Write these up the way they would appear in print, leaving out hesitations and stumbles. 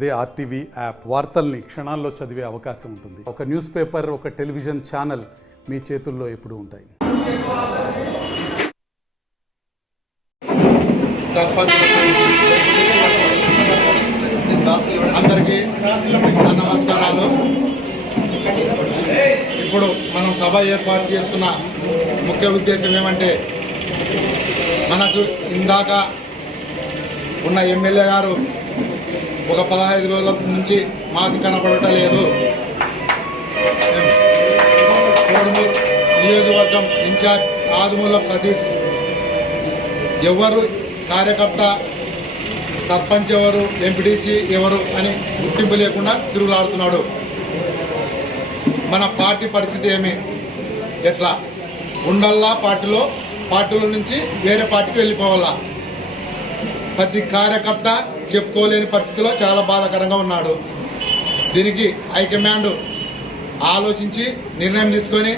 అదే RTV app వార్తల్ని క్షణాల్లో చదివే అవకాశం ఉంటుంది. ఒక న్యూస్ పేపర్, ఒక టెలివిజన్ ఛానల్ మీ చేతుల్లో ఎప్పుడూ ఉంటాయి. అందరికీ నమస్కారాలు. ఇప్పుడు మనం సభ ఏర్పాటు చేసుకున్న ముఖ్య ఉద్దేశం ఏమంటే, మనకు ఇందాక ఉన్న ఎమ్మెల్యే గారు ఒక 15 రోజుల నుంచి మాకు కనపడటం లేదు. కోడుమూరు నియోజకవర్గం ఇన్ఛార్జ్ ఆదిమూలపు సతీష్ ఎవరు కార్యకర్త, సర్పంచ్ ఎవరు, ఎంపీటీసీ ఎవరు అని గుర్తింపు లేకుండా తిరుగులాడుతున్నాడు. మన పార్టీ పరిస్థితి ఏమి, ఎట్లా ఉండల్లా? పార్టీలో నుంచి వేరే పార్టీకి వెళ్ళిపోవాలా? ప్రతి కార్యకర్త చెప్పుకోలేని పరిస్థితిలో చాలా బాధాకరంగా ఉన్నాడు. దీనికి హైకమాండ్ ఆలోచించి నిర్ణయం తీసుకొని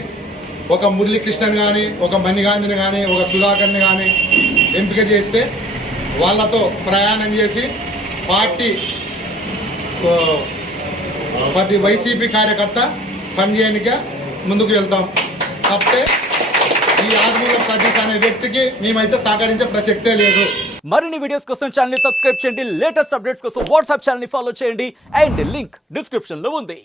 ఒక మురళీకృష్ణని కానీ, ఒక మణిగాంధిని కానీ, ఒక సుధాకర్ని కానీ ఎంపిక చేస్తే వాళ్ళతో ప్రయాణం చేసి ప్రతి వైసీపీ కార్యకర్త పనిచేయడానికి ముందుకు వెళ్తాం. తప్పితే ఈ ఆదిమూలపు సతీష్ అనే వ్యక్తికి మేమైతే సహకరించే ప్రసక్తే లేదు. మరిన్ని వీడియోస్ కోసం ఛానల్ ని సబ్స్క్రైబ్ చేయండి. లేటెస్ట్ అప్డేట్స్ కోసం వాట్సాప్ ఛానల్ ని ఫాలో చేయండి. అండ్ లింక్ డిస్క్రిప్షన్ లో ఉంది.